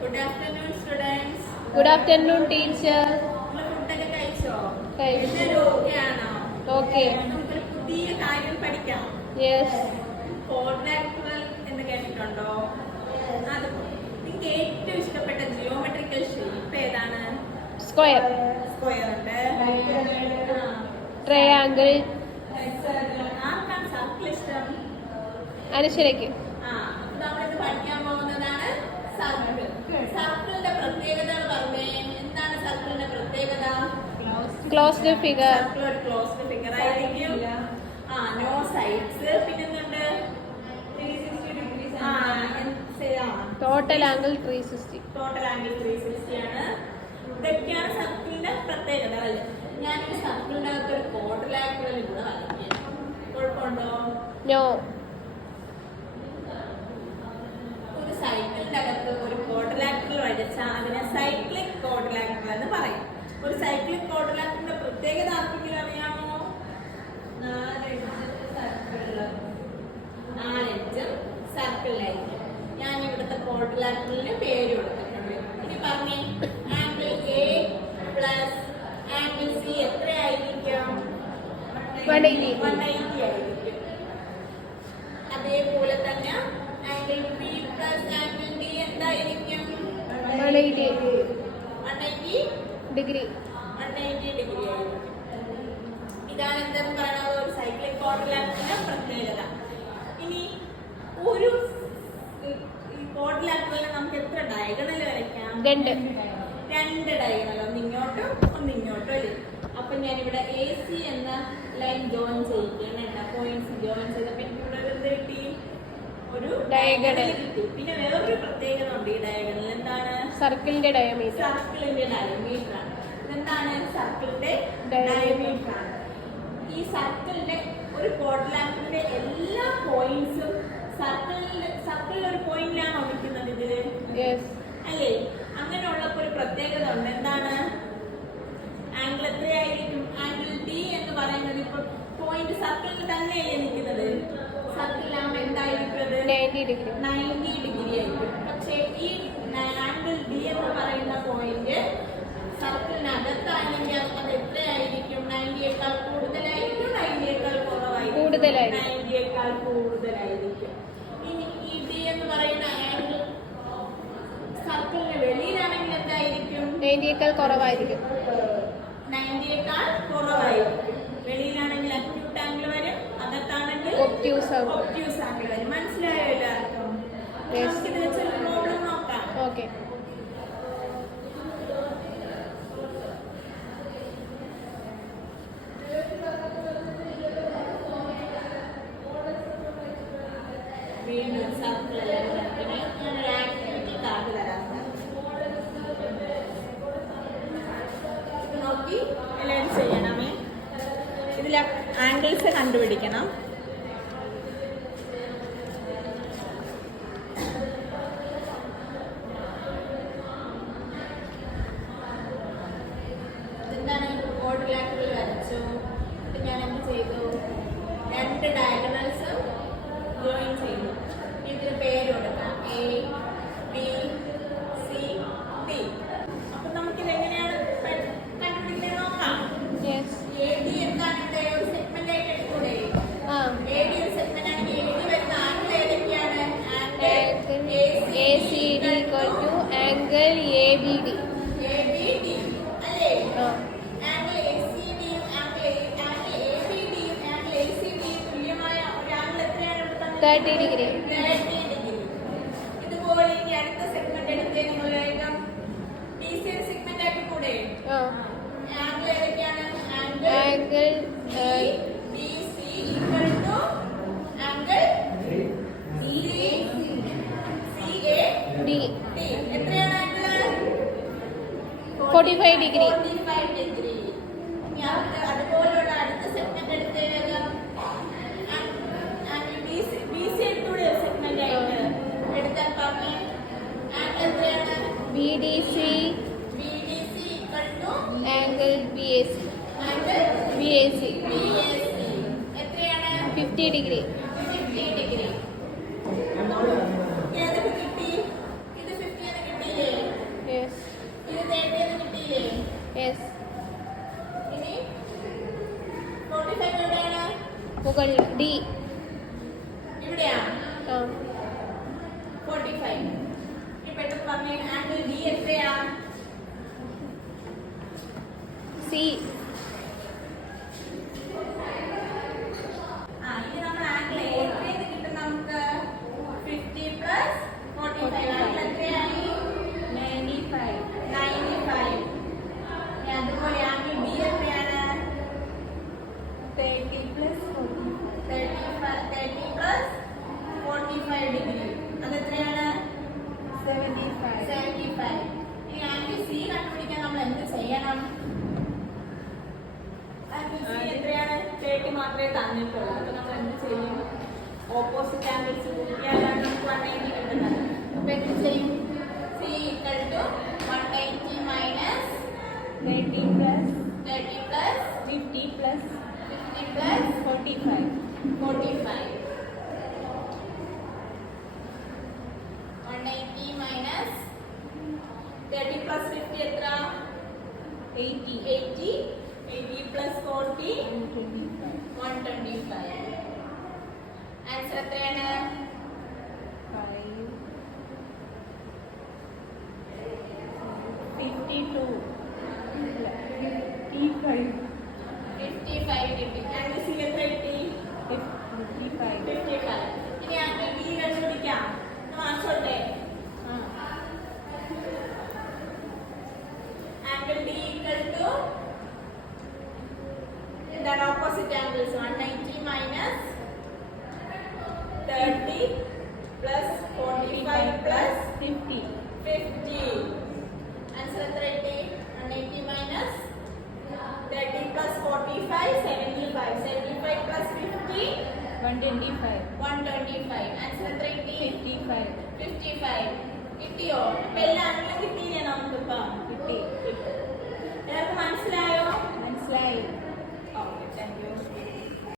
Good afternoon, students. Good afternoon, teacher. ഫുഡൊക്കെ കഴിച്ചോ? കഴിച്ചു. എല്ലാവരും ഓക്കെയാണോ? Okay. നമുക്കൊരു പുതിയ കാര്യം പഠിക്കാം. Yes. ക്വാഡ്രാറ്റുറൽ എന്ന് കേട്ടിട്ടുണ്ടോ? അത് നിങ്ങൾക്ക് ഏറ്റവും ഇഷ്ടപ്പെട്ട ജിയോമെട്രിക്കൽ ഷേപ്പ് ഏതാണ്? Square. സ്ക്വയർ ഉണ്ട്. Triangle. ആർക്കാണ് സർക്കിൾ ഇഷ്ടം? അനുശ്വരയ്ക്ക്. നമ്മളിന്ന് പഠിക്കാൻ പോകുന്നതാണ് സർക്കിൾ. സർക്കിളിന്റെ പ്രത്യേകത പറഞ്ഞേ. എന്താണ് സർക്കിളിന്റെ പ്രത്യേകത? Closed figure. സർക്കിൾ ഒരു ക്ലോസ്ഡ് ഫിഗർ ആയിരിക്കും. No sides. പിന്നെന്തുണ്ട്? Total angle 360. ടോട്ടൽ ആംഗിൾ 360 ആണ്. ഇതൊക്കെയാണ് സർക്കിളിന്റെ പ്രത്യേകത അല്ലേ? ഞാനൊരു സർക്കിളിന്റെ അകത്ത് ഒരു ക്വാഡ്രിലാറ്ററൽ കൂടെ വരയ്ക്കാം. കുഴപ്പമുണ്ടോ? No. ഒരു സൈക്കിളിന്റെ അകത്ത് ഒരു ക്വാഡ്രിലാറ്ററൽ വരച്ചാൽ അതിനെ സൈക്ലിക് ക്വാഡ്രിലാറ്ററൽ എന്ന് പറയും. ഒരു സൈക്ലിക് ക്വാഡ്രിലാറ്ററലിന്റെ പ്രത്യേകത ആർക്കെങ്കിലും അറിയാമോ? 4 എഡ്ജും സർക്കിളിലായിരിക്കും. ഞാൻ ഇവിടുത്തെ ക്വാഡ്രിലാറ്ററലിന് പേര് കൊടുത്തിട്ടുണ്ട്. ഇനി പറഞ്ഞേ, angle A plus angle C എത്രയായിരിക്കും? 180 ആയിരിക്കും. അതേപോലെ തന്നെ angle B plus angle D എന്തായിരിക്കും? 180 ഡിഗ്രി. degree. 180 ഡിഗ്രി ആയിരിക്കും. ഇതാണ് എന്തെന്ന് പറയുന്നത് ഒരു സൈക്ലിക് ക്വാഡ്രിലാറ്ററലിന്റെ പ്രത്യേകത. ഇനി ഒരു ക്വാഡ്രിലാറ്ററലിന് നമുക്ക് എത്ര ഡയഗണൽ വരയ്ക്കാം? 2 ഡയഗണൽ, ഒന്ന് ഇങ്ങോട്ടും ഒന്ന് ഇങ്ങോട്ടും അല്ലേ? അപ്പൊ ഞാനിവിടെ എ സി എന്ന ലൈൻ ജോയിൻ ചെയ്യിക്കുകയാണ്. പോയിന്റ്സ് ജോയിൻ ചെയ്തപ്പോൾ എനിക്ക് ഇവിടെ എന്ത് കിട്ടി? ഒരു ഡയഗണൽ കിട്ടി. പിന്നെ വേറൊരു പ്രത്യേകത ഉണ്ട് ഈ ഡയഗണൽ. എന്താണ്? സർക്കിളിന്റെ ഡയമീറ്റർ. സർക്കിളിന്റെ ഡയമീറ്റർ ആണ്. ഇതെന്താണ്? സർക്കിളിന്റെ ഡയമീറ്റർ ആണ്. ഈ സർക്കിളിന്റെ ഒരു ക്വാഡ്രിലാറ്ററലിന്റെ എല്ലാ പോയിന്റ്സും സർക്കിളിൽ ഒരു പോയിന്റിലാണോ നിൽക്കുന്നത് ഇതില്? Yes. അല്ലേ? അങ്ങനെയുള്ളപ്പോ ഒരു പ്രത്യേകത ഉണ്ട്. എന്താണ്? ആംഗിൾ എത്രയായിരിക്കും? ആംഗിൾ ഡി എന്ന് പറയുന്നത് ഇപ്പൊ പോയിന്റ് സർക്കിളിൽ തന്നെയല്ലേ നിൽക്കുന്നത്? സർക്കിളിലാകുമ്പോൾ എന്തായിരിക്കും അത്? 90 degree. 90 ഡിഗ്രി ആയിരിക്കും. പക്ഷേ ഈ ആംഗിൾ ഡി എന്ന് പറയുന്ന പോയിന്റ് സർക്കിളിനകത്താണെങ്കിൽ അത് എത്രയായിരിക്കും? 90യേക്കാൾ കൂടുതലായിരിക്കും, 90യേക്കാൾ കുറവായിരിക്കും? കൂടുതലായിരിക്കും. 90യേക്കാൾ കൂടുതലായിരിക്കും. ഇനി ഈ ഡി എന്ന് പറയുന്ന ആംഗിൾ സർക്കിളിന് വെളിയിലാണെങ്കിൽ എന്തായിരിക്കും? 90യേക്കാൾ കുറവായിരിക്കും. 90യേക്കാൾ കുറവായിരിക്കും. വെളിയിലാണെങ്കിൽ അക്യൂട്ട് ആംഗിൾ വരും, അകത്താണെങ്കിൽ Obtuse angle. ഒബ്റ്റ്യൂസ് ആംഗിൾ വരും. മനസ്സിലായോ എല്ലാവർക്കും? Yes. നമുക്കിത് വെച്ചൊരു പ്രോബ്ലം നോക്കാം. Okay. വീണ്ടും സർക്കിൾ ഞാനൊരു ആക്ടിവിറ്റി കാർഡ് തരാം. ഇത് നോക്കി എല്ലാവരും ചെയ്യണമേ. ഇതിൽ ആംഗിൾസ് കണ്ടുപിടിക്കണം. എന്താണ്? ക്വാഡ്രിലാറ്ററൽ വരച്ചു. എന്നിട്ട് ഞാൻ എന്ത് ചെയ്തു? 2 ഡയഗണൽസ് ജോയിൻ ചെയ്തു. ഇതിന് പേര് കൊടുക്കാം. A B C D. അപ്പൊ നമുക്കിത് എങ്ങനെയാണ് കണ്ടുപിടിക്കാൻ നോക്കാം. Yes. എ ഡി എന്താണ്? ഇവിടെ ഒരു സെഗ്മെന്റ് ആയിട്ട് എടുക്കൂടെ? എ ഡി ഒരു സെഗ്മെന്റ് ആണെങ്കിൽ എ ഡി വരുന്ന ആംഗിൾ ഏതൊക്കെയാണ്? Angle ACD equal to angle ABD. ABD അല്ലേ? Ah. ആംഗിൾ ACD-യും ആംഗിൾ ABD-യും ആംഗിൾ ACD-യും തുല്യമായ ഒരു ആംഗിൾ എത്രയാണ് ഇവിടെ തന്നത്? 30 degree. 30 ഡിഗ്രി. ഇതുപോലെ ഇനി അടുത്ത സെഗ്മെന്റ് എടുത്തേ നിങ്ങൾ വേഗം. ബി സി ഒരു സെഗ്മെന്റ് ആക്കി കൂടെ? ആംഗിൾ ഏതൊക്കെയാണ്? Angle B C equal to angle C A D. D. എത്രയാണ് ആംഗിൾ? 45 degree. 45 ഡിഗ്രി. ഇനി അതുപോലുള്ള അടുത്ത സെഗ്മെന്റ് എടുത്തേ വേഗം. ആംഗിൾ ബി സി എടുത്തൂടെ സെഗ്മെന്റ് ആയിട്ട്? എടുത്താൽ പറഞ്ഞേ. ആംഗിൾ എത്രയാണ്? BDC BDC equal to angle BAC. Angle BAC BAC എത്രയാണ്? 50 degree. 50 ഡിഗ്രി. ഏതൊക്കെ കിട്ടി? ഇത് 50 ആണ് കിട്ടിയില്ലേ? എസ്. ഇനി 45 എവിടെയാണ്? മുകളിൽ ഡി. ഇവിടെയാണ് ആ 45. ഇനി പെട്ടെന്ന് പറഞ്ഞേ, ആംഗിൾ ഡി എത്രയാ? സി. ഇനി നമ്മൾ ആംഗിൾ എത്രയെന്ന് കിട്ടും നമുക്ക്? 50 പ്ലസ് 45 ആംഗിൾ എത്രയായി? 95. ഇനി അതുപോലെ ആംഗിൾ ബി എത്രയാണ്? 30 പ്ലസ് 45 ഡിഗ്രി. അതെത്രയാണ്? 75. ഇനി ആംഗിൾ സി കണ്ടുപിടിക്കാൻ നമ്മൾ എന്ത് ചെയ്യണം? ആംഗിൾ സി എത്രയാണ്? 30 മാത്രമേ തന്നിട്ടുള്ളൂ. അപ്പൊ നമ്മൾ എന്ത് ചെയ്യും? ഓപ്പോസിറ്റ് ആംഗിൾസ് കൂട്ടിയാലാണ് നമുക്ക് 180 കിട്ടുന്നത്. അപ്പൊ എന്ത് ചെയ്യും? C equal to 180 minus 30 plus 50 plus 45. 180 minus 30 plus 50 എത്ര? 80 പ്ലസ് 40 125. ആൻസർ എത്രയാണ്? 55 കിട്ടി. ആംഗിൾ സി എത്ര കിട്ടി? 55. ഇനി ആംഗിൾ ബി കണ്ടുപിടിക്കാം. മാർച്ചോട്ടെ. ആംഗിൾ ബി ഈക്വൽ ടു എന്താണ്? Opposite angles 190 minus 30 plus 45 plus 50. Answer എത്ര കിട്ടി? 180 മൈനസ് 30 പ്ലസ് 45 75 പ്ലസ് 50 125. ആൻസർ എത്ര കിട്ടി? 55. കിട്ടിയോ? ഇപ്പൊ എല്ലാ ആംഗിളും കിട്ടിയില്ലേ നമുക്കിപ്പം?